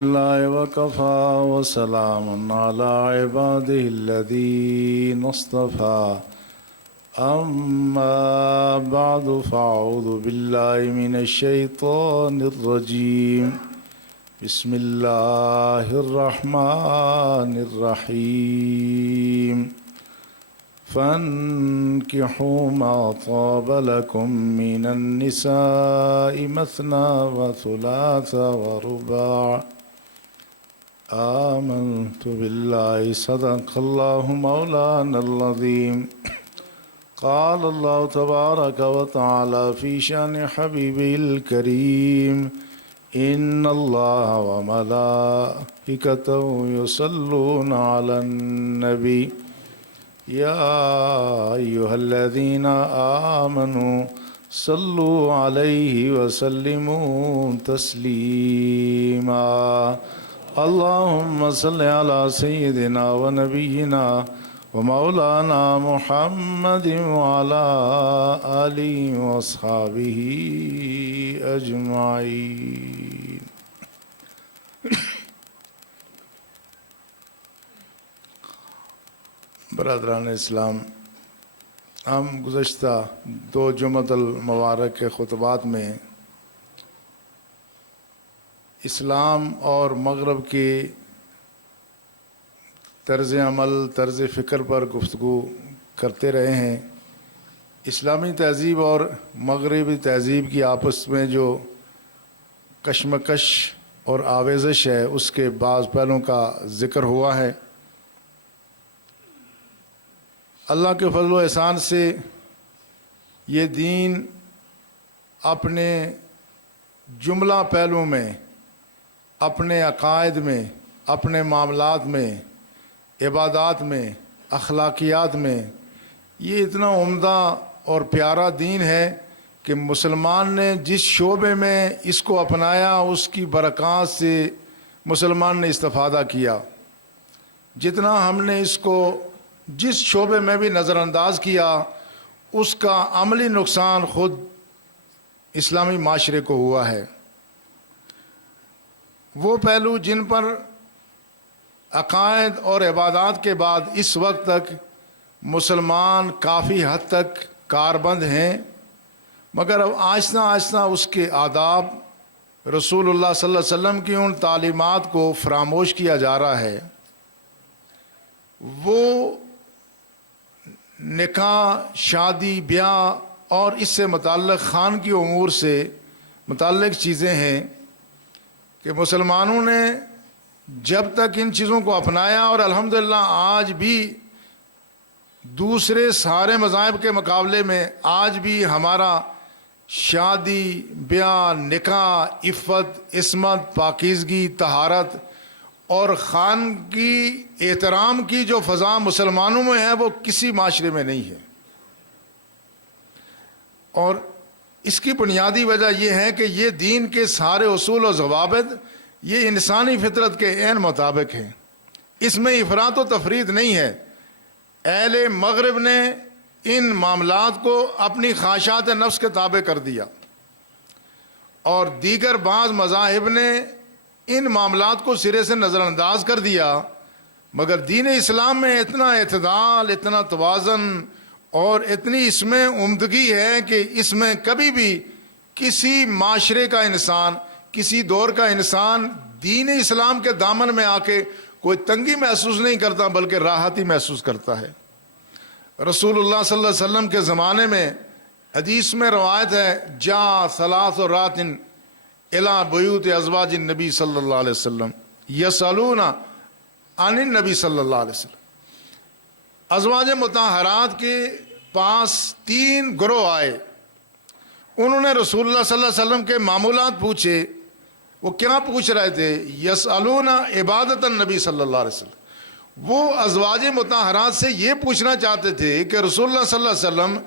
الله وكفى وسلام على عباده الذين اصطفى أما بعد فأعوذ بالله من الشيطان الرجيم بسم الله الرحمن الرحيم فانكحوا ما طاب لكم من النساء مثنى وثلاث ورباع آمنت بالله صدق الله مولانا العظيم قال الله تبارك وتعالى في شأن حبيبه الكريم إن الله وملائكته يصلون على النبي يا أيها الذين آمنوا صلوا عليه وسلموا تسليما اللهم صل على سيدنا ونبينا ومولانا محمد وعلى آله وأصحابه أجمعين. برادران اسلام، ہم گزشتہ دو جمعۃ المبارک کے خطبات میں اسلام اور مغرب کی طرز عمل، طرز فکر پر گفتگو کرتے رہے ہیں. اسلامی تہذیب اور مغربی تہذیب کی آپس میں جو کشمکش اور آویزش ہے اس کے بعض پہلوؤں کا ذکر ہوا ہے. اللہ کے فضل و احسان سے یہ دین اپنے جملہ پہلو میں، اپنے عقائد میں، اپنے معاملات میں، عبادات میں، اخلاقیات میں یہ اتنا عمدہ اور پیارا دین ہے کہ مسلمان نے جس شعبے میں اس کو اپنایا اس کی برکات سے مسلمان نے استفادہ کیا. جتنا ہم نے اس کو جس شعبے میں بھی نظر انداز کیا اس کا عملی نقصان خود اسلامی معاشرے کو ہوا ہے. وہ پہلو جن پر عقائد اور عبادات کے بعد اس وقت تک مسلمان کافی حد تک کاربند ہیں، مگر اب آہستہ آہستہ اس کے آداب، رسول اللہ صلی اللہ علیہ وسلم کی ان تعلیمات کو فراموش کیا جا رہا ہے. وہ نکاح، شادی، بیاہ اور اس سے متعلق خان کی امور سے متعلق چیزیں ہیں کہ مسلمانوں نے جب تک ان چیزوں کو اپنایا، اور الحمدللہ آج بھی دوسرے سارے مذاہب کے مقابلے میں آج بھی ہمارا شادی، بیاہ، نکاح، عفت، عصمت، پاکیزگی، طہارت اور خان کی احترام کی جو فضا مسلمانوں میں ہے وہ کسی معاشرے میں نہیں ہے. اور اس کی بنیادی وجہ یہ ہے کہ یہ دین کے سارے اصول و ضوابط یہ انسانی فطرت کے عین مطابق ہیں. اس میں افراط و تفرید نہیں ہے. اہل مغرب نے ان معاملات کو اپنی خواہشات نفس کے تابع کر دیا، اور دیگر بعض مذاہب نے ان معاملات کو سرے سے نظر انداز کر دیا. مگر دین اسلام میں اتنا اعتدال، اتنا توازن اور اتنی اس میں عمدگی ہے کہ اس میں کبھی بھی کسی معاشرے کا انسان، کسی دور کا انسان دین اسلام کے دامن میں آ کے کوئی تنگی محسوس نہیں کرتا بلکہ راحت ہی محسوس کرتا ہے. رسول اللہ صلی اللہ علیہ وسلم کے زمانے میں حدیث میں روایت ہے، جا ثلاث رات الی بیوت ازواج النبی صلی اللہ علیہ وسلم یسألون عن النبی صلی اللہ علیہ وسلم. ازواج مطہرات کے پاس 3 گروہ آئے. انہوں نے رسول اللہ صلی اللہ علیہ وسلم کے معمولات پوچھے. وہ کیا پوچھ رہے تھے؟ یسألون عبادت النبی صلی اللہ علیہ وسلم. وہ ازواج مطہرات سے یہ پوچھنا چاہتے تھے کہ رسول اللہ صلی اللہ علیہ وسلم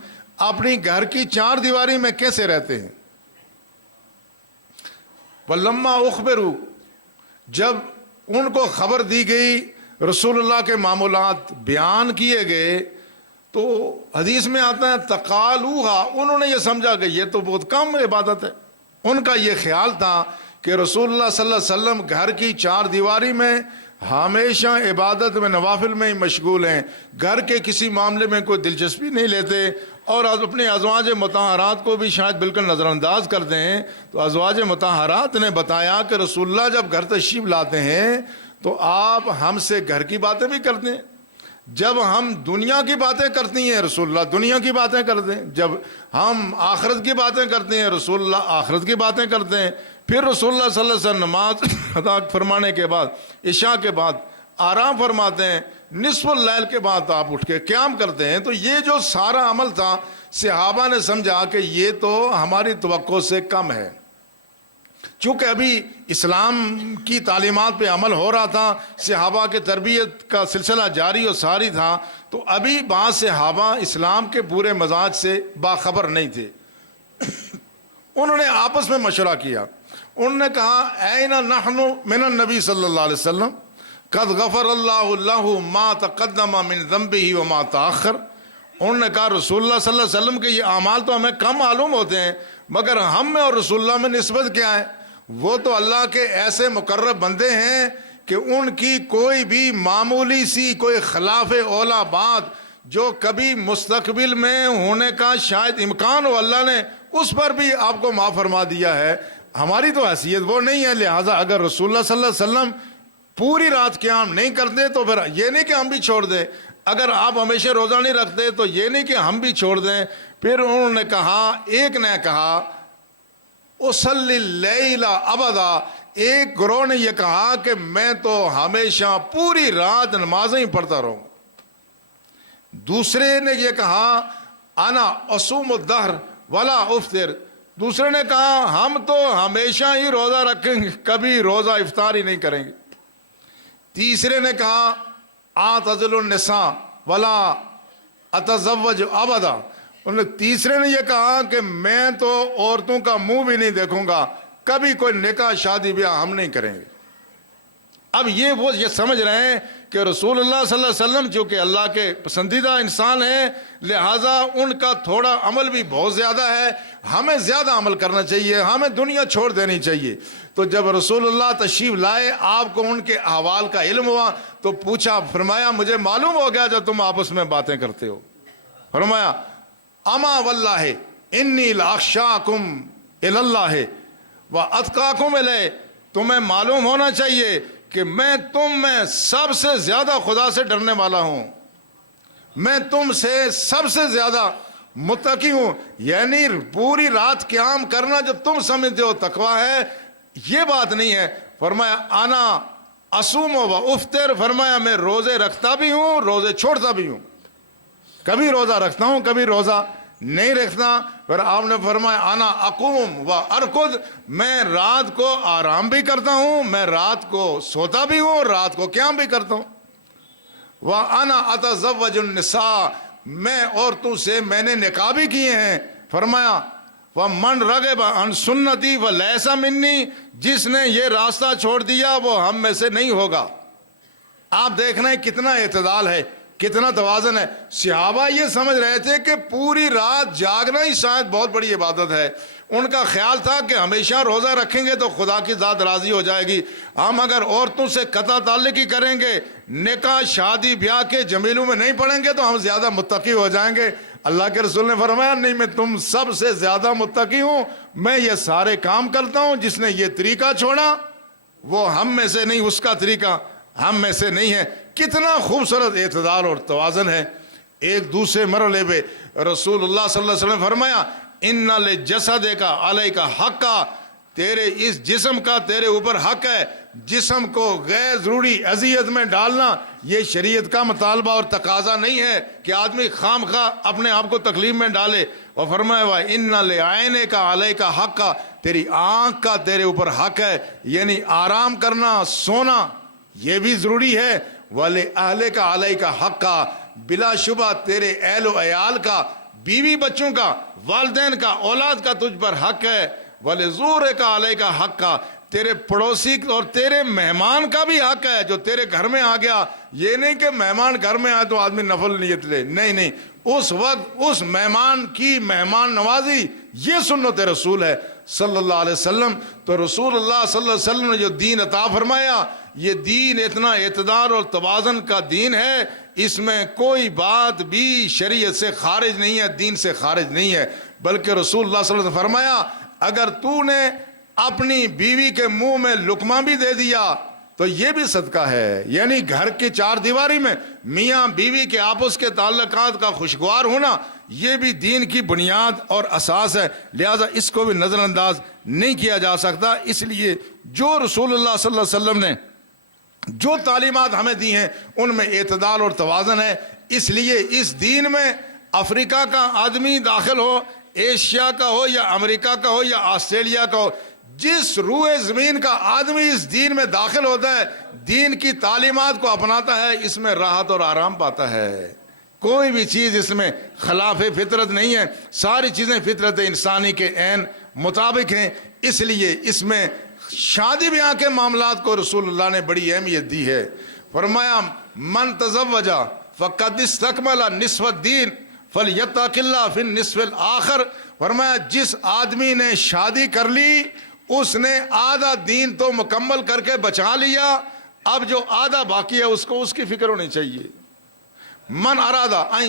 اپنی گھر کی 4 دیواری میں کیسے رہتے ہیں. وَلَمَّا أُخْبِرُوا، جب ان کو خبر دی گئی، رسول اللہ کے معمولات بیان کیے گئے، تو حدیث میں آتا ہے تقالوہا، انہوں نے یہ سمجھا کہ یہ تو بہت کم عبادت ہے. ان کا یہ خیال تھا کہ رسول اللہ صلی اللہ علیہ وسلم گھر کی چار دیواری میں ہمیشہ عبادت میں نوافل میں ہی مشغول ہیں، گھر کے کسی معاملے میں کوئی دلچسپی نہیں لیتے، اور اپنے ازواج مطہرات کو بھی شاید بالکل نظر انداز کرتے ہیں۔ تو ازواج مطہرات نے بتایا کہ رسول اللہ جب گھر تشریف لاتے ہیں تو آپ ہم سے گھر کی باتیں بھی کرتے ہیں، جب ہم دنیا کی باتیں کرتی ہیں رسول اللہ دنیا کی باتیں کرتے ہیں، جب ہم آخرت کی باتیں کرتے ہیں رسول اللہ آخرت کی باتیں کرتے ہیں۔ پھر رسول اللہ صلی اللہ علیہ وسلم نماز ادا فرمانے کے بعد عشاء کے بعد آرام فرماتے ہیں، نصف اللیل کے بعد آپ اٹھ کے قیام کرتے ہیں۔ تو یہ جو سارا عمل تھا صحابہ نے سمجھا کہ یہ تو ہماری توقع سے کم ہے، چونکہ ابھی اسلام کی تعلیمات پہ عمل ہو رہا تھا، صحابہ کے تربیت کا سلسلہ جاری و ساری تھا، تو ابھی بعض صحابہ اسلام کے پورے مزاج سے باخبر نہیں تھے۔ انہوں نے آپس میں مشورہ کیا، انہوں نے کہا این نحن من النبی صلی اللہ علیہ وسلم قد غفر اللہ له ما تقدم من ذنبه وما تاخر۔ انہوں نے کہا رسول اللہ صلی اللہ علیہ وسلم کے یہ اعمال تو ہمیں کم معلوم ہوتے ہیں، مگر ہم میں اور رسول اللہ میں نسبت کیا ہے؟ وہ تو اللہ کے ایسے مقرب بندے ہیں کہ ان کی کوئی بھی معمولی سی کوئی خلاف اولا بات جو کبھی مستقبل میں ہونے کا شاید امکان ہو، اللہ نے اس پر بھی آپ کو معاف فرما دیا ہے۔ ہماری تو حیثیت وہ نہیں ہے، لہٰذا اگر رسول اللہ صلی اللہ علیہ وسلم پوری رات قیام نہیں کرتے تو پھر یہ نہیں کہ ہم بھی چھوڑ دیں، اگر آپ ہمیشہ روزہ نہیں رکھتے تو یہ نہیں کہ ہم بھی چھوڑ دیں۔ پھر انہوں نے کہا، ایک نے کہا اصلی اللیل ابدا، ایک گروہ نے یہ کہا کہ میں تو ہمیشہ پوری رات نمازیں ہی پڑھتا رہوں۔ دوسرے نے یہ کہا انا اصوم الدہر ولا افطر، دوسرے نے کہا ہم تو ہمیشہ ہی روزہ رکھیں گے، کبھی روزہ افطار ہی نہیں کریں گے۔ تیسرے نے کہا اعتزل النساء ولا اتزوج ابدا، تیسرے نے یہ کہا کہ میں تو عورتوں کا منہ بھی نہیں دیکھوں گا، کبھی کوئی نکاح شادی بیاہ ہم نہیں کریں گے۔ اب وہ یہ سمجھ رہے ہیں کہ رسول اللہ صلی اللہ علیہ وسلم چونکہ اللہ کے پسندیدہ انسان ہیں، لہٰذا ان کا تھوڑا عمل بھی بہت زیادہ ہے، ہمیں زیادہ عمل کرنا چاہیے، ہمیں دنیا چھوڑ دینی چاہیے۔ تو جب رسول اللہ تشریف لائے، آپ کو ان کے احوال کا علم ہوا تو پوچھا، فرمایا مجھے معلوم ہو گیا جب تم آپس میں باتیں کرتے ہو، فرمایا اما واللہ انی لاخشاکم الی اللہ واتقاکم الیہ، تمہیں معلوم ہونا چاہیے کہ میں تم میں سب سے زیادہ خدا سے ڈرنے والا ہوں، میں تم سے سب سے زیادہ متقی ہوں۔ یعنی پوری رات قیام کرنا جو تم سمجھتے ہو تقویٰ ہے، یہ بات نہیں ہے۔ فرمایا انا اصوم و افطر، فرمایا میں روزے رکھتا بھی ہوں روزے چھوڑتا بھی ہوں، کبھی روزہ رکھتا ہوں کبھی روزہ نہیں رکھتا۔ پھر آپ نے فرمایا انا اقوم و ارقد، میں رات کو آرام بھی کرتا ہوں، میں رات کو سوتا بھی ہوں، رات کو قیام بھی کرتا ہوں۔ وانا اتزوج النساء، میں عورتوں سے میں نے نکاح بھی کیے ہیں۔ فرمایا ومن رغب عن سنتی ولیس منی، جس نے یہ راستہ چھوڑ دیا وہ ہم میں سے نہیں ہوگا۔ آپ دیکھنا ہے کتنا اعتدال ہے، کتنا توازن ہے۔ صحابہ یہ سمجھ رہے تھے کہ پوری رات جاگنا ہی شاید بہت بڑی عبادت ہے، ان کا خیال تھا کہ ہمیشہ روزہ رکھیں گے تو خدا کی ذات راضی ہو جائے گی، ہم اگر عورتوں سے قطع تعلق ہی کریں گے، نکاح شادی بیاہ کے جمیلوں میں نہیں پڑیں گے تو ہم زیادہ متقی ہو جائیں گے۔ اللہ کے رسول نے فرمایا نہیں، میں تم سب سے زیادہ متقی ہوں، میں یہ سارے کام کرتا ہوں، جس نے یہ طریقہ چھوڑا وہ ہم میں سے نہیں، اس کا طریقہ ہم میں سے نہیں ہے۔ کتنا خوبصورت اعتدال اور توازن ہے۔ ایک دوسرے مرحلے پہ رسول اللہ صلی اللہ علیہ وسلم نے فرمایا ان لجسدک علیک حقا، تیرے اس جسم کا تیرے اوپر حق ہے، جسم کو غیر ضروری اذیت میں ڈالنا یہ شریعت کا مطالبہ اور تقاضا نہیں ہے کہ آدمی خام خواہ اپنے آپ کو تکلیف میں ڈالے۔ اور فرمایا وَإِنَّ لِعَيْنِكَ عَلَيْكَ حَقًّا، تیری آنکھ کا تیرے اوپر حق ہے، یعنی آرام کرنا سونا یہ بھی ضروری ہے۔ وَلِأَهْلِكَ عَلَيْكَ حَقًّا، بلا شبہ تیرے اہل و عیال کا، بیوی بچوں کا، والدین کا، اولاد کا تجھ پر حق ہے۔ وَلِزُورِكَ عَلَيْكَ حَقًّا، تیرے پڑوسی اور تیرے مہمان کا بھی حق ہے جو تیرے گھر میں آ گیا۔ یہ نہیں کہ مہمان گھر میں آئے تو آدمی نفل نیت لے، نہیں، اس وقت اس مہمان کی مہمان نوازی یہ سنت رسول ہے صلی اللہ علیہ وسلم. تو رسول اللہ صلی اللہ علیہ وسلم نے جو دین عطا فرمایا یہ دین اتنا اعتدال اور توازن کا دین ہے، اس میں کوئی بات بھی شریعت سے خارج نہیں ہے، دین سے خارج نہیں ہے. بلکہ رسول اللہ صلی اللہ علیہ وسلم نے فرمایا اگر تو نے اپنی بیوی کے منہ میں لقمہ بھی دے دیا تو یہ بھی صدقہ ہے. یعنی گھر کی چار دیواری میں میاں بیوی کے آپس کے تعلقات کا خوشگوار ہونا یہ بھی دین کی بنیاد اور اساس ہے، لہذا اس کو بھی نظر انداز نہیں کیا جا سکتا. اس لیے جو رسول اللہ صلی اللہ علیہ وسلم نے جو تعلیمات ہمیں دی ہیں ان میں اعتدال اور توازن ہے. اس لیے اس دین میں افریقہ کا آدمی داخل ہو، ایشیا کا ہو یا امریکہ کا ہو یا آسٹریلیا کا ہو، جس روئے زمین کا آدمی اس دین میں داخل ہوتا ہے، دین کی تعلیمات کو اپناتا ہے، اس میں راحت اور آرام پاتا ہے. کوئی بھی چیز اس میں خلاف فطرت نہیں ہے، ساری چیزیں فطرت انسانی کے عین مطابق ہیں. اس لیے اس میں شادی بیاہ کے معاملات کو رسول اللہ نے بڑی اہمیت دی ہے. فرمایا من تزوج فقد استکمل نصف الدین فلیتق اللہ فی النصف الآخر. فرمایا جس آدمی نے شادی کر لی اس نے آدھا دین تو مکمل کر کے بچا لیا، اب جو آدھا باقی ہے اس کو اس کی فکر ہونی چاہیے. من ارادہ ان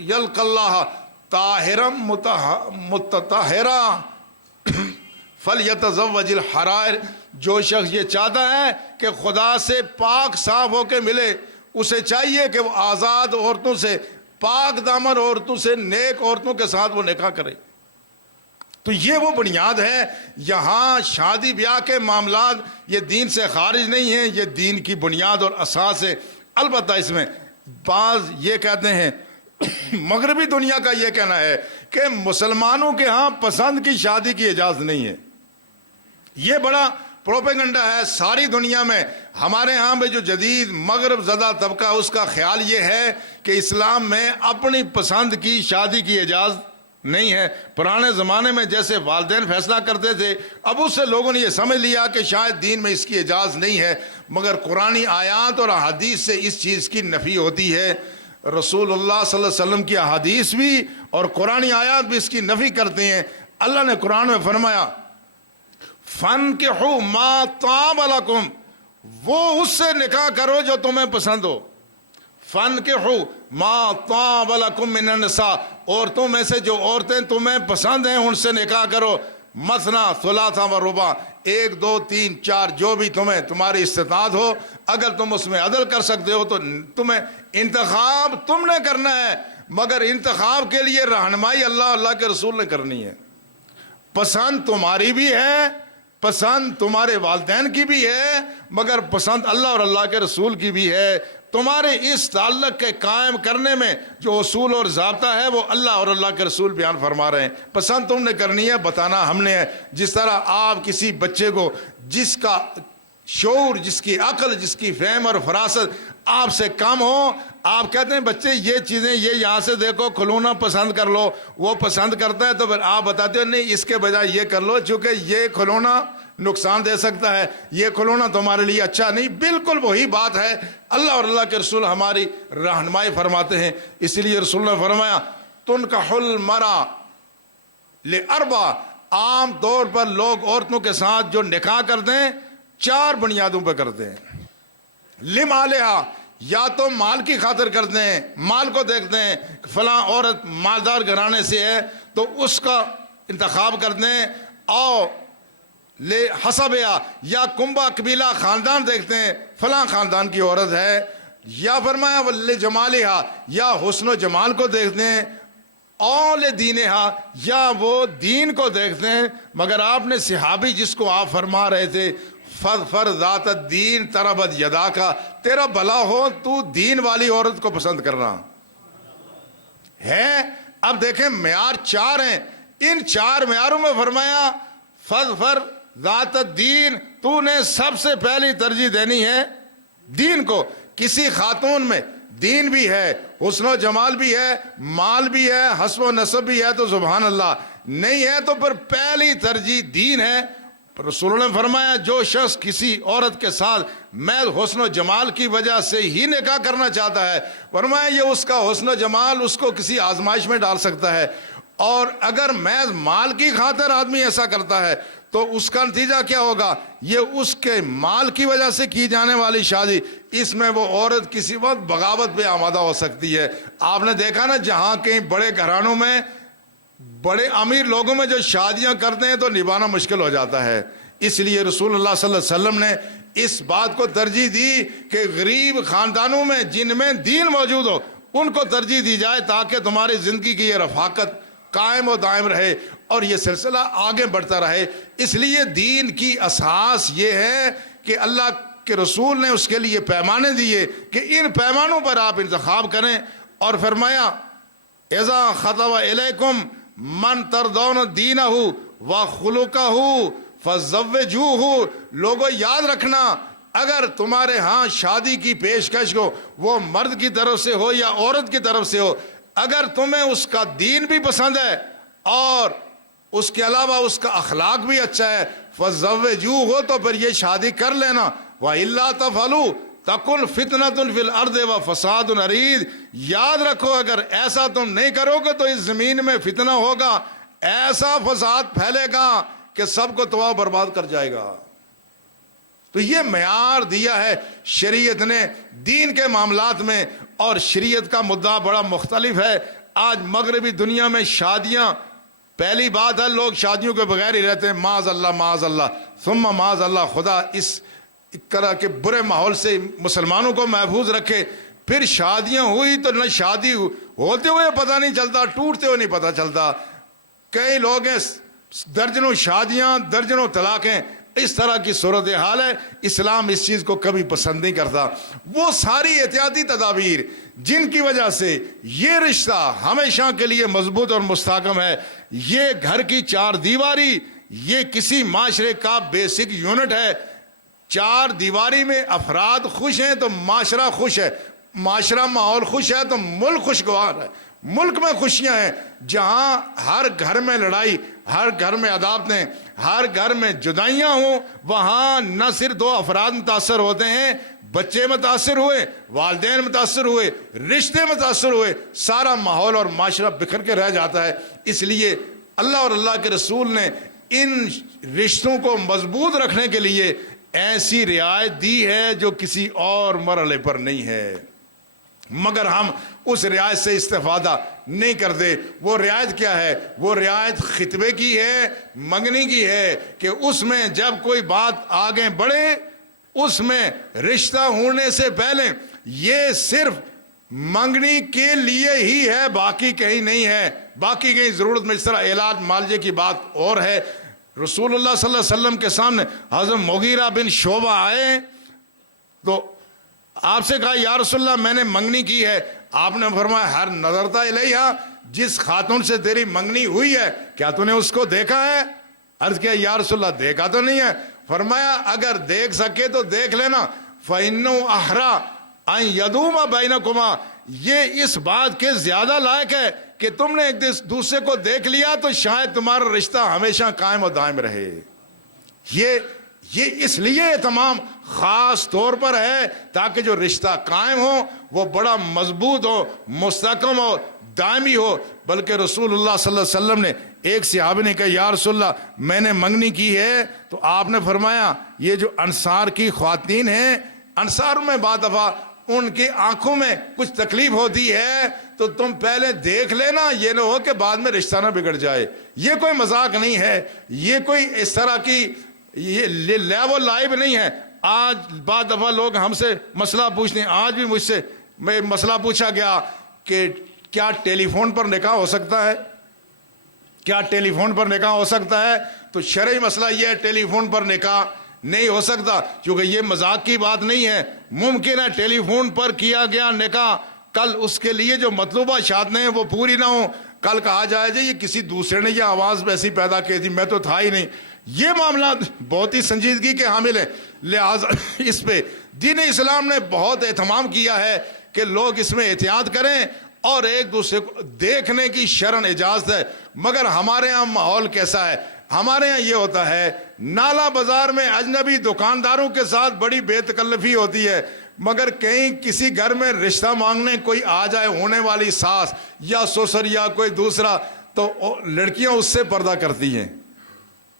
یلق اللہ طاہرا متطہرا فلیتزوج الحرائر. جو شخص یہ چاہتا ہے کہ خدا سے پاک صاف ہو کے ملے، اسے چاہیے کہ وہ آزاد عورتوں سے، پاک دامن عورتوں سے، نیک عورتوں کے ساتھ وہ نکاح کرے. تو یہ وہ بنیاد ہے. یہاں شادی بیاہ کے معاملات یہ دین سے خارج نہیں ہیں، یہ دین کی بنیاد اور اساس ہے. البتہ اس میں بعض یہ کہتے ہیں، مغربی دنیا کا یہ کہنا ہے کہ مسلمانوں کے ہاں پسند کی شادی کی اجازت نہیں ہے. یہ بڑا پروپیگنڈا ہے ساری دنیا میں. ہمارے ہاں میں جو جدید مغرب زدہ طبقہ اس کا خیال یہ ہے کہ اسلام میں اپنی پسند کی شادی کی اجازت نہیں ہے. پرانے زمانے میں جیسے والدین فیصلہ کرتے تھے، اب اس سے لوگوں نے یہ سمجھ لیا کہ شاید دین میں اس کی اجازت نہیں ہے، مگر قرآنی آیات اور احادیث سے اس چیز کی نفی ہوتی ہے. رسول اللہ صلی اللہ علیہ وسلم کی احادیث بھی اور قرآنی آیات بھی اس کی نفی کرتے ہیں. اللہ نے قرآن میں فرمایا فَانْكِحُوا مَا طَابَ لَكُمْ، وہ اس سے نکاح کرو جو تمہیں پسند ہو. فَانْكِحُوا مَا طَابَ لَكُمْ مِنَ النِّسَاءِ، عورتوں میں سے جو عورتیں تمہیں پسند ہیں ان سے نکاح کرو. مثنا ثلاثا و رباع، 1 2 3 4 جو بھی تمہاری استطاعت ہو. اگر تم اس میں عدل کر سکتے ہو تو تمہیں انتخاب تم نے کرنا ہے، مگر انتخاب کے لیے رہنمائی اللہ کے رسول نے کرنی ہے. پسند تمہاری بھی ہے، پسند تمہارے والدین کی بھی ہے، مگر پسند اللہ اور اللہ کے رسول کی بھی ہے. تمہارے اس تعلق کے قائم کرنے میں جو اصول اور ضابطہ ہے وہ اللہ اور اللہ کے رسول بیان فرما رہے ہیں. پسند تم نے کرنی ہے، بتانا ہم نے ہے. جس طرح آپ کسی بچے کو جس کا شعور، جس کی عقل، جس کی فہم اور فراست آپ سے کم ہو، آپ کہتے ہیں بچے یہ چیزیں یہ یہاں سے دیکھو، کھلونا پسند کر لو، وہ پسند کرتا ہے تو پھر آپ بتاتے ہو نہیں اس کے بجائے یہ کر لو چونکہ یہ کھلونا نقصان دے سکتا ہے، یہ کھلونا تمہارے لیے اچھا نہیں. بالکل وہی بات ہے. اللہ اور اللہ کے رسول ہماری رہنمائی فرماتے ہیں. اس لیے رسول نے فرمایا تنکح المرأة لأربع، عام طور پر لوگ عورتوں کے ساتھ جو نکاح کرتے ہیں 4 بنیادوں پہ کرتے ہیں. لمالہا، یا تو مال کی خاطر کرتے ہیں، مال کو دیکھتے ہیں فلاں عورت مالدار گھرانے سے ہے تو اس کا انتخاب کرتے ہیں. اور لے حسبیا، یا کنبہ قبیلہ خاندان دیکھتے ہیں فلاں خاندان کی عورت ہے. یا فرمایا ولے جمالہا، یا حسن و جمال کو دیکھتے ہیں. اول دینہا، یا وہ دین کو دیکھتے ہیں. مگر آپ نے صحابی جس کو آپ فرما رہے تھے فر ذات الدین تربت یدا کا، تیرا بھلا ہو تو دین والی عورت کو پسند کرنا ہے. اب دیکھیں معیار 4 ہیں. ان 4 معیاروں میں فرمایا فر ذات الدین، تو نے سب سے پہلی ترجیح دینی ہے دین کو. کسی خاتون میں دین بھی ہے، حسن و جمال بھی ہے، مال بھی ہے، حسب و نسب بھی ہے تو سبحان اللہ، نہیں ہے تو پھر پہلی ترجیح دین ہے. رسول نے فرمایا جو شخص کسی عورت کے ساتھ محض حسن و جمال کی وجہ سے ہی نکاح کرنا چاہتا ہے، فرمایا یہ اس کا حسن و جمال اس کو کسی آزمائش میں ڈال سکتا ہے. اور اگر محض مال کی خاطر آدمی ایسا کرتا ہے تو اس کا نتیجہ کیا ہوگا؟ یہ اس کے مال کی وجہ سے کی جانے والی شادی، اس میں وہ عورت کسی وقت بغاوت پہ آمادہ ہو سکتی ہے۔ آپ نے دیکھا نا، جہاں کہیں بڑے گھرانوں میں، بڑے امیر لوگوں میں جو شادیاں کرتے ہیں تو نبھانا مشکل ہو جاتا ہے۔ اس لیے رسول اللہ صلی اللہ علیہ وسلم نے اس بات کو ترجیح دی کہ غریب خاندانوں میں جن میں دین موجود ہو ان کو ترجیح دی جائے، تاکہ تمہاری زندگی کی یہ رفاقت قائم و دائم رہے اور یہ سلسلہ آگے بڑھتا رہے۔ اس لیے دین کی اساس یہ ہے کہ اللہ کے رسول نے اس کے لیے پیمانے دیے کہ ان پیمانوں پر آپ انتخاب کریں، اور فرمایا اذا خطب الیکم من ترضون دینہ وخلقہ فزوجوہ۔ لوگوں یاد رکھنا، اگر تمہارے ہاں شادی کی پیشکش ہو، وہ مرد کی طرف سے ہو یا عورت کی طرف سے ہو، اگر تمہیں اس کا دین بھی پسند ہے اور اس کے علاوہ اس کا اخلاق بھی اچھا ہے، فزوجوہ، تو پھر یہ شادی کر لینا۔ وَإِلَّا تَفْعَلُوا تَكُنْ فِتْنَةٌ فِي الْأَرْضِ وَفَسَادٌ عَرِيضٌ۔ یاد رکھو، اگر ایسا تم نہیں کرو گے تو اس زمین میں فتنہ ہوگا، ایسا فساد پھیلے گا کہ سب کو تباہ برباد کر جائے گا۔ تو یہ معیار دیا ہے شریعت نے دین کے معاملات میں، اور شریعت کا مدعا بڑا مختلف ہے۔ آج مغربی دنیا میں شادیاں، پہلی بات ہے لوگ شادیوں کے بغیر ہی رہتے ہیں، معاذ اللہ معاذ اللہ ثم معاذ اللہ، خدا اس طرح کے برے ماحول سے مسلمانوں کو محفوظ رکھے۔ پھر شادیاں ہوئی تو نہ شادی ہوتے ہوئے پتہ نہیں چلتا، ٹوٹتے ہوئے نہیں پتہ چلتا۔ کئی لوگ ہیں درجنوں شادیاں، درجنوں طلاقیں، اس طرح کی صورتحال ہے۔ اسلام اس چیز کو کبھی پسند نہیں کرتا۔ وہ ساری احتیاطی تدابیر جن کی وجہ سے یہ رشتہ ہمیشہ کے لیے مضبوط اور مستحکم ہے، یہ گھر کی چار دیواری، یہ کسی معاشرے کا بیسک یونٹ ہے۔ چار دیواری میں افراد خوش ہیں تو معاشرہ خوش ہے، معاشرہ ماحول خوش ہے تو ملک خوشگوار ہے۔ ملک میں خوشیاں ہیں جہاں ہر گھر میں لڑائی، ہر گھر میں عداوتیں، ہر گھر میں جدائیاں ہوں، وہاں نہ صرف دو افراد متاثر ہوتے ہیں، بچے متاثر ہوئے، والدین متاثر ہوئے، رشتے متاثر ہوئے، سارا ماحول اور معاشرہ بکھر کے رہ جاتا ہے۔ اس لیے اللہ اور اللہ کے رسول نے ان رشتوں کو مضبوط رکھنے کے لیے ایسی رعایت دی ہے جو کسی اور مرحلے پر نہیں ہے، مگر ہم اس رعایت سے استفادہ نہیں کرتے۔ وہ رعایت کیا ہے؟ وہ رعایت خطبے کی ہے، منگنی کی ہے، کہ اس میں جب کوئی بات آگے بڑھے، اس میں رشتہ ہونے سے پہلے یہ صرف منگنی کے لیے ہی ہے، باقی کہیں نہیں ہے، باقی کہیں ضرورت میں۔ اس طرح علاج معالجے کی بات اور ہے۔ رسول اللہ صلی اللہ علیہ وسلم کے سامنے حضرت مغیرہ بن شعبہ آئے تو آپ سے کہا یا رسول اللہ میں نے منگنی کی ہے۔ آپ نے فرمایا ہر نظرتا الیہا، جس خاتون سے تیری منگنی ہوئی ہے کیا تو نے اس کو دیکھا ہے؟ عرض کیا یا رسول اللہ دیکھا تو نہیں ہے۔ فرمایا اگر دیکھ سکے تو دیکھ لینا، فَإِنَّهُ أَحْرَىٰ أَن يَدُومَ بَيْنَكُمَا، یہ اس بات کے زیادہ لائق ہے کہ تم نے ایک دوسرے کو دیکھ لیا تو شاید تمہارا رشتہ ہمیشہ قائم و دائم رہے۔ یہ اس لیے تمام خاص طور پر ہے تاکہ جو رشتہ قائم ہو وہ بڑا مضبوط ہو، مستحکم ہو، دائمی ہو۔ بلکہ رسول اللہ صلی اللہ علیہ وسلم نے، ایک صحابی نے کہا یا رسول اللہ میں نے منگنی کی ہے، تو آپ نے فرمایا یہ جو انصار کی خواتین ہیں، انصار میں بعض دفعہ ان کی آنکھوں میں کچھ تکلیف ہوتی ہے تو تم پہلے دیکھ لینا، یہ نہ ہو کہ بعد میں رشتہ نہ بگڑ جائے۔ یہ کوئی مذاق نہیں ہے، یہ کوئی اس طرح کی یہ لیو لائب نہیں ہے۔ آج بعض دفعہ لوگ ہم سے مسئلہ پوچھتے ہیں، آج بھی مجھ سے میں مسئلہ پوچھا گیا کہ کیا ٹیلی فون پر نکاح ہو سکتا ہے؟ کیا ٹیلی فون پر نکاح ہو سکتا ہے؟ تو شرعی مسئلہ یہ ہے ٹیلی فون پر نکاح نہیں ہو سکتا، کیونکہ یہ مذاق کی بات نہیں ہے۔ ممکن ہے ٹیلی فون پر کیا گیا نکاح کل اس کے لیے جو مطلوبہ شادیں ہیں وہ پوری نہ ہوں، کل کہا جائے جی یہ کسی دوسرے نے یہ آواز ایسی پیدا کی تھی، میں تو تھا ہی نہیں۔ یہ معاملات بہت ہی سنجیدگی کے حامل ہیں، لہٰذا اس پہ دین اسلام نے بہت اہتمام کیا ہے کہ لوگ اس میں احتیاط کریں اور ایک دوسرے کو دیکھنے کی شرعاً اجازت ہے۔ مگر ہمارے ہاں ماحول کیسا ہے؟ ہمارے ہاں یہ ہوتا ہے نالا بازار میں اجنبی دکانداروں کے ساتھ بڑی بے تکلفی ہوتی ہے، مگر کہیں کسی گھر میں رشتہ مانگنے کوئی آ جائے، ہونے والی ساس یا سسر یا کوئی دوسرا، تو لڑکیاں اس سے پردہ کرتی ہیں،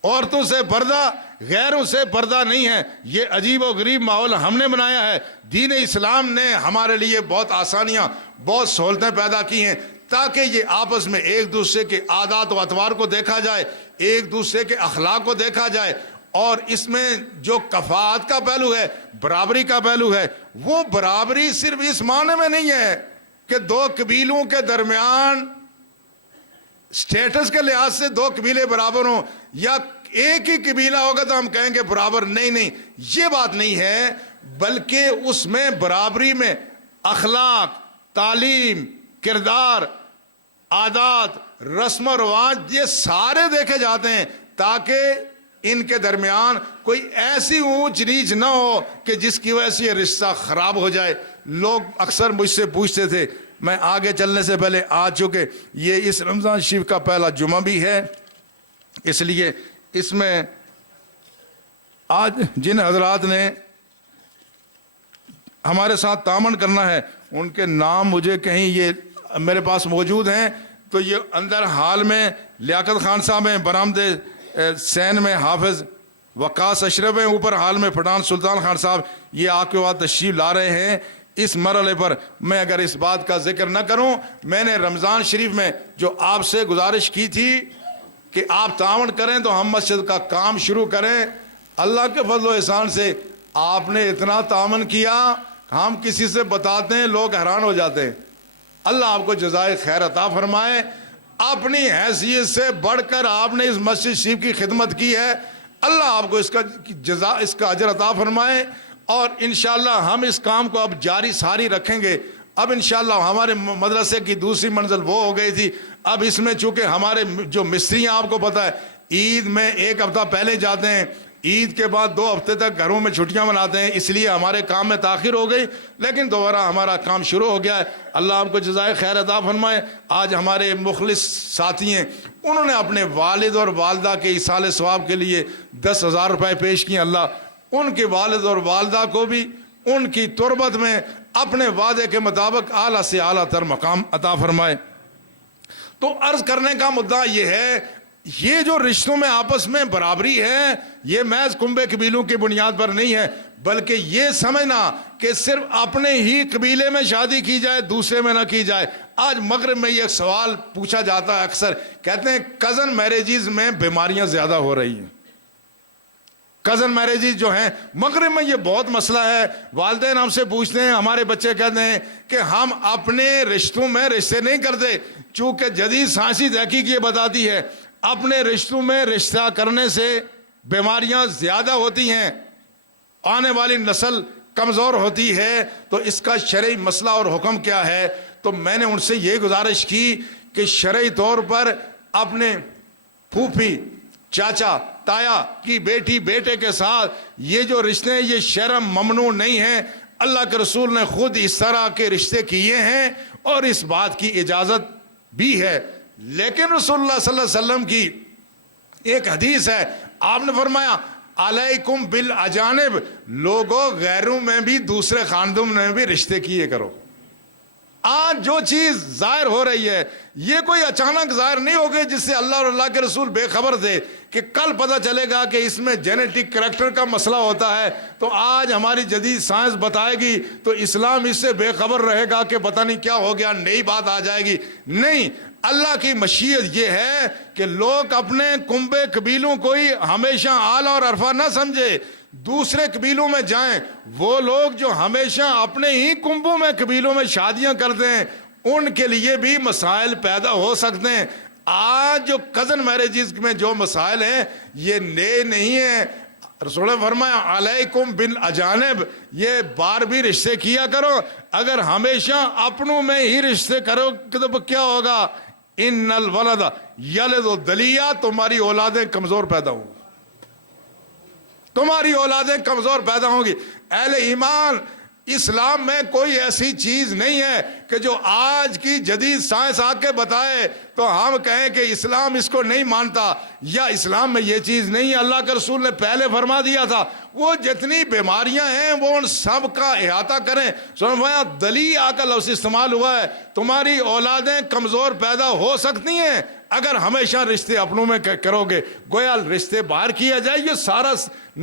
عورتوں سے پردہ، غیروں سے پردہ نہیں ہے۔ یہ عجیب و غریب ماحول ہم نے بنایا ہے۔ دین اسلام نے ہمارے لیے بہت آسانیاں، بہت سہولتیں پیدا کی ہیں تاکہ یہ آپس میں ایک دوسرے کے عادات و اطوار کو دیکھا جائے، ایک دوسرے کے اخلاق کو دیکھا جائے، اور اس میں جو کفاءت کا پہلو ہے، برابری کا پہلو ہے، وہ برابری صرف اس معنی میں نہیں ہے کہ دو قبیلوں کے درمیان سٹیٹس کے لحاظ سے دو قبیلے برابر ہوں، یا ایک ہی قبیلہ ہوگا تو ہم کہیں گے برابر، نہیں، یہ بات نہیں ہے، بلکہ اس میں برابری میں اخلاق، تعلیم، کردار، عادات، رسم و رواج، یہ سارے دیکھے جاتے ہیں تاکہ ان کے درمیان کوئی ایسی اونچ نیچ نہ ہو کہ جس کی وجہ سے یہ رشتہ خراب ہو جائے۔ لوگ اکثر مجھ سے پوچھتے تھے، میں آگے چلنے سے پہلے آج چونکہ یہ اس رمضان شریف کا پہلا جمعہ بھی ہے، اس لیے اس میں آج جن حضرات نے ہمارے ساتھ تعاون کرنا ہے ان کے نام مجھے کہیں یہ میرے پاس موجود ہیں، تو یہ اندر حال میں لیاقت خان صاحب ہیں، برآمد سین میں حافظ وقاص اشرف ہیں، اوپر حال میں پٹھان سلطان خان صاحب، یہ آپ کے بعد تشریف لا رہے ہیں۔ اس مرحلے پر میں اگر اس بات کا ذکر نہ کروں، میں نے رمضان شریف میں جو آپ سے گزارش کی تھی کہ آپ تعاون کریں تو ہم مسجد کا کام شروع کریں، اللہ کے فضل و احسان سے آپ نے اتنا تعاون کیا، ہم کسی سے بتاتے ہیں لوگ حیران ہو جاتے ہیں۔ اللہ آپ کو جزائے خیر عطا فرمائے، اپنی حیثیت سے بڑھ کر آپ نے اس مسجد شریف کی خدمت کی ہے، اللہ آپ کو اس کا اجر عطا فرمائے، اور انشاءاللہ ہم اس کام کو اب جاری ساری رکھیں گے۔ اب انشاءاللہ ہمارے مدرسے کی دوسری منزل وہ ہو گئی تھی، اب اس میں چونکہ ہمارے جو مستری ہیں آپ کو پتہ ہے عید میں ایک ہفتہ پہلے جاتے ہیں، عید کے بعد 2 ہفتے تک گھروں میں چھٹیاں مناتے ہیں، اس لیے ہمارے کام میں تاخیر ہو گئی، لیکن دوبارہ ہمارا کام شروع ہو گیا ہے۔ اللہ آپ کو جزائے خیر عطا فرمائے۔ آج ہمارے مخلص ساتھی ہیں، انہوں نے اپنے والد اور والدہ کے ایصال ثواب کے لیے 10,000 روپے پیش کیے، اللہ ان کے والد اور والدہ کو بھی ان کی تربت میں اپنے وعدے کے مطابق اعلیٰ سے اعلیٰ تر مقام عطا فرمائے۔ تو عرض کرنے کا مدعا یہ ہے، یہ جو رشتوں میں آپس میں برابری ہے یہ محض کنبے قبیلوں کی بنیاد پر نہیں ہے، بلکہ یہ سمجھنا کہ صرف اپنے ہی قبیلے میں شادی کی جائے دوسرے میں نہ کی جائے۔ آج مغرب میں یہ سوال پوچھا جاتا ہے اکثر، کہتے ہیں کزن میرجز میں بیماریاں زیادہ ہو رہی ہیں۔ کزن میرجز جو ہیں مغرب میں یہ بہت مسئلہ ہے، والدین ہم سے پوچھتے ہیں، ہمارے بچے کہتے ہیں کہ ہم اپنے رشتوں میں رشتے نہیں کرتے، چونکہ جدید سائنسی تحقیق یہ بتاتی ہے اپنے رشتوں میں رشتہ کرنے سے بیماریاں زیادہ ہوتی ہیں، آنے والی نسل کمزور ہوتی ہے۔ تو اس کا شرعی مسئلہ اور حکم کیا ہے؟ تو میں نے ان سے یہ گزارش کی کہ شرعی طور پر اپنے پھوپھی، چاچا، تایا کی بیٹی بیٹے کے ساتھ یہ جو رشتے ہیں یہ شرم ممنوع نہیں ہیں، اللہ کے رسول نے خود اس طرح کے رشتے کیے ہیں اور اس بات کی اجازت بھی ہے۔ لیکن رسول اللہ صلی اللہ علیہ وسلم کی ایک حدیث ہے، آپ نے فرمایا علیکم بالاجانب، لوگوں غیروں میں بھی دوسرے خاندان میں بھی رشتے کیے کرو۔ آج جو چیز ظاہر ہو رہی ہے یہ کوئی اچانک ظاہر نہیں ہو گئی جس سے اللہ اور اللہ کے رسول بے خبر تھے کہ کل پتہ چلے گا کہ اس میں جینیٹک کریکٹر کا مسئلہ ہوتا ہے، تو آج ہماری جدید سائنس بتائے گی تو اسلام اس سے بے خبر رہے گا کہ پتہ نہیں کیا ہو گیا، نئی بات آ جائے گی۔ نہیں، اللہ کی مشیت یہ ہے کہ لوگ اپنے کنبے قبیلوں کو ہی ہمیشہ اعلیٰ اور عرفہ نہ سمجھے، دوسرے قبیلوں میں جائیں۔ وہ لوگ جو ہمیشہ اپنے ہی کنبوں میں قبیلوں میں شادیاں کرتے ہیں ان کے لیے بھی مسائل پیدا ہو سکتے ہیں۔ آج جو کزن میرجز میں جو مسائل ہیں یہ نئے نہیں ہیں، رسول نے فرمایا علیکم بالاجانب، یہ بار بھی رشتے کیا کرو۔ اگر ہمیشہ اپنوں میں ہی رشتے کرو تو کیا ہوگا؟ ان الولد یلد دلیا، تمہاری اولادیں کمزور پیدا ہوں گی، تمہاری اولادیں کمزور پیدا ہوں گی۔ اہل ایمان، اسلام میں کوئی ایسی چیز نہیں ہے کہ جو آج کی جدید سائنس آ کے بتائے تو ہم کہیں کہ اسلام اس کو نہیں مانتا یا اسلام میں یہ چیز نہیں ہے۔ اللہ کے رسول نے پہلے فرما دیا تھا وہ جتنی بیماریاں ہیں وہ ان سب کا احاطہ کریں۔ فرمایا دلی آ کا لفظ استعمال ہوا ہے، تمہاری اولادیں کمزور پیدا ہو سکتی ہیں اگر ہمیشہ رشتے اپنوں میں کرو گے، گویا رشتے باہر کیا جائے، یہ سارا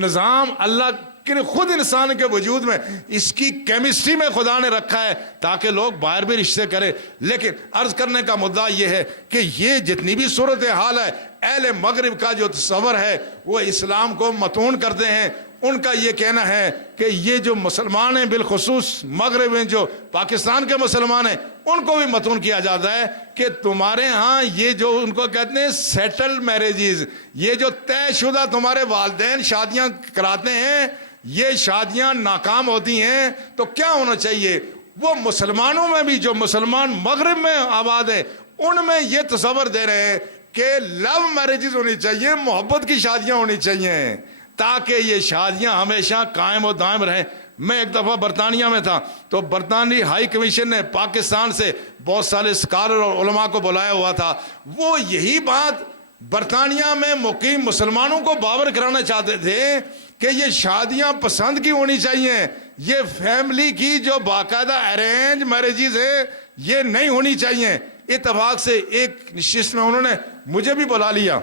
نظام اللہ کہ خود انسان کے وجود میں اس کی کیمسٹری میں خدا نے رکھا ہے تاکہ لوگ باہر بھی رشتے کریں. لیکن عرض کرنے کا مدعا یہ ہے کہ یہ جتنی بھی صورتحال ہے، اہل مغرب کا جو تصور ہے وہ اسلام کو متون کرتے ہیں. ان کا یہ کہنا ہے کہ یہ جو مسلمان ہیں، بالخصوص مغرب میں جو پاکستان کے مسلمان ہیں، ان کو بھی متون کیا جاتا ہے کہ تمہارے ہاں یہ جو ان کو کہتے ہیں سیٹل میریجز، یہ جو طے شدہ تمہارے والدین شادیاں کراتے ہیں، یہ شادیاں ناکام ہوتی ہیں. تو کیا ہونا چاہیے؟ وہ مسلمانوں میں بھی جو مسلمان مغرب میں آباد ہیں، ان میں یہ تصور دے رہے ہیں کہ لو میریجز ہونی چاہیے، محبت کی شادیاں ہونی چاہیے تاکہ یہ شادیاں ہمیشہ قائم و دائم رہیں. میں ایک دفعہ برطانیہ میں تھا تو برطانوی ہائی کمیشن نے پاکستان سے بہت سارے اسکالر اور علماء کو بلایا ہوا تھا. وہ یہی بات برطانیہ میں مقیم مسلمانوں کو باور کرانا چاہتے تھے کہ یہ شادیاں پسند کی ہونی چاہیے، یہ فیملی کی جو باقاعدہ ارینج میریجز ہے یہ نہیں ہونی چاہیے. اتفاق سے ایک نشست میں انہوں نے مجھے بھی بلا لیا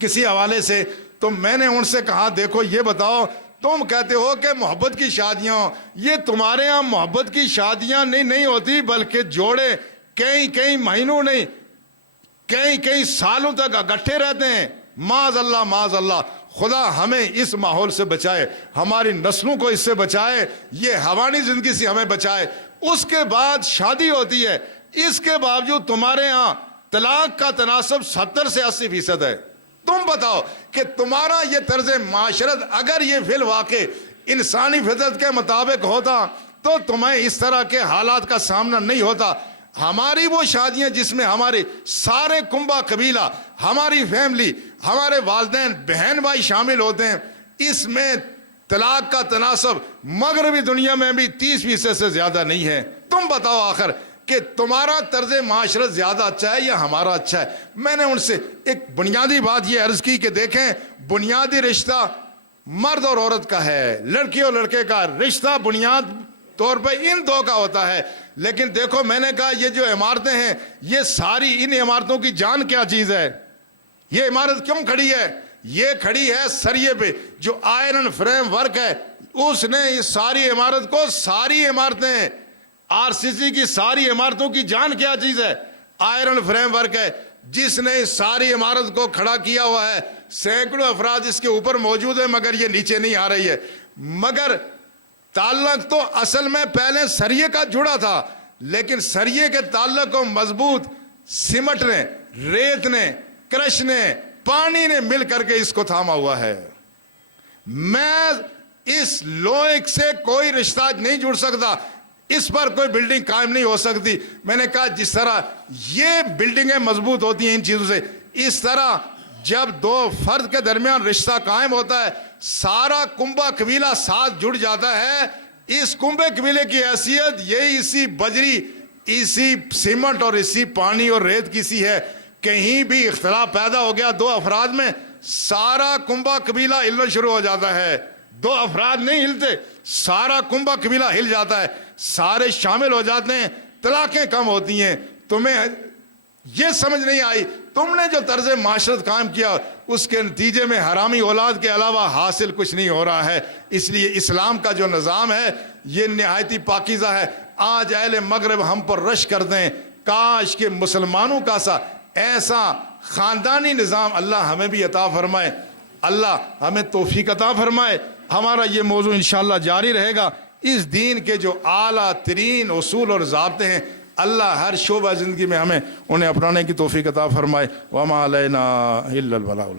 کسی حوالے سے، تو میں نے ان سے کہا دیکھو یہ بتاؤ، تم کہتے ہو کہ محبت کی شادیاں، یہ تمہارے ہاں محبت کی شادیاں نہیں ہوتی، بلکہ جوڑے کئی مہینوں نہیں کئی سالوں تک اکٹھے رہتے ہیں. معاذ اللہ معاذ اللہ، خدا ہمیں اس ماحول سے بچائے، ہماری نسلوں کو اس سے بچائے، یہ حیوانی زندگی سے ہمیں بچائے. اس کے بعد شادی ہوتی ہے، اس کے باوجود تمہارے ہاں طلاق کا تناسب 70 سے 80% ہے. تم بتاؤ کہ تمہارا یہ طرز معاشرت اگر یہ فی الواقع انسانی فطرت کے مطابق ہوتا تو تمہیں اس طرح کے حالات کا سامنا نہیں ہوتا. ہماری وہ شادیاں جس میں ہمارے سارے کنبہ قبیلہ، ہماری فیملی، ہمارے والدین بہن بھائی شامل ہوتے ہیں، اس میں طلاق کا تناسب مغربی دنیا میں بھی 30% سے زیادہ نہیں ہے. تم بتاؤ آخر کہ تمہارا طرز معاشرت زیادہ اچھا ہے یا ہمارا اچھا ہے؟ میں نے ان سے ایک بنیادی بات یہ عرض کی کہ دیکھیں، بنیادی رشتہ مرد اور عورت کا ہے، لڑکی اور لڑکے کا رشتہ بنیاد طور پہ ان دو کا ہوتا ہے. لیکن دیکھو میں نے کہا یہ جو عمارتیں ہیں، یہ ساری ان عمارتوں کی جان کیا چیز ہے؟ یہ عمارت کیوں کھڑی ہے؟ یہ کھڑی ہے سریے پہ، جو آئرن فریم ورک ہے اس نے اس ساری عمارت کو، ساری عمارتیں آر سی سی کی ساری عمارتوں کی جان کیا چیز ہے؟ آئرن فریم ورک ہے جس نے اس ساری عمارت کو کھڑا کیا ہوا ہے. سینکڑوں افراد اس کے اوپر موجود ہیں مگر یہ نیچے نہیں آ رہی ہے. مگر تعلق تو اصل میں پہلے سریے کا جڑا تھا، لیکن سریے کے تعلق کو مضبوط سیمٹ نے، ریت نے، کرش نے، پانی نے مل کر کے اس کو تھاما ہوا ہے. میں اس لوہے سے کوئی رشتہ نہیں جڑ سکتا، اس پر کوئی بلڈنگ قائم نہیں ہو سکتی. میں نے کہا جس طرح یہ بلڈنگیں مضبوط ہوتی ہیں ان چیزوں سے، اس طرح جب دو فرد کے درمیان رشتہ قائم ہوتا ہے، سارا کنبہ قبیلہ ساتھ جڑ جاتا ہے. اس کنبے قبیلے کی حیثیت یہی اسی بجری، اسی سیمنٹ اور اسی پانی اور ریت کی سی ہے. کہیں بھی اختلاف پیدا ہو گیا دو افراد میں، سارا کنبہ قبیلہ ہلنا شروع ہو جاتا ہے. دو افراد نہیں ہلتے، سارا کنبہ قبیلہ ہل جاتا ہے، سارے شامل ہو جاتے ہیں، طلاقیں کم ہوتی ہیں. تمہیں یہ سمجھ نہیں آئی، تم نے جو طرز معاشرت قائم کیا اس کے نتیجے میں حرامی اولاد کے علاوہ حاصل کچھ نہیں ہو رہا ہے. اس لیے اسلام کا جو نظام ہے یہ نہایتی پاکیزہ ہے. آج اہل مغرب ہم پر رش کر دیں، کاش کہ مسلمانوں کا سا ایسا خاندانی نظام اللہ ہمیں بھی عطا فرمائے. اللہ ہمیں توفیق عطا فرمائے. ہمارا یہ موضوع انشاءاللہ جاری رہے گا. اس دین کے جو اعلیٰ ترین اصول اور ضابطے ہیں اللہ ہر شعبہ زندگی میں ہمیں انہیں اپنانے کی توفیق عطا فرمائے. وما علینا الا البلاغ.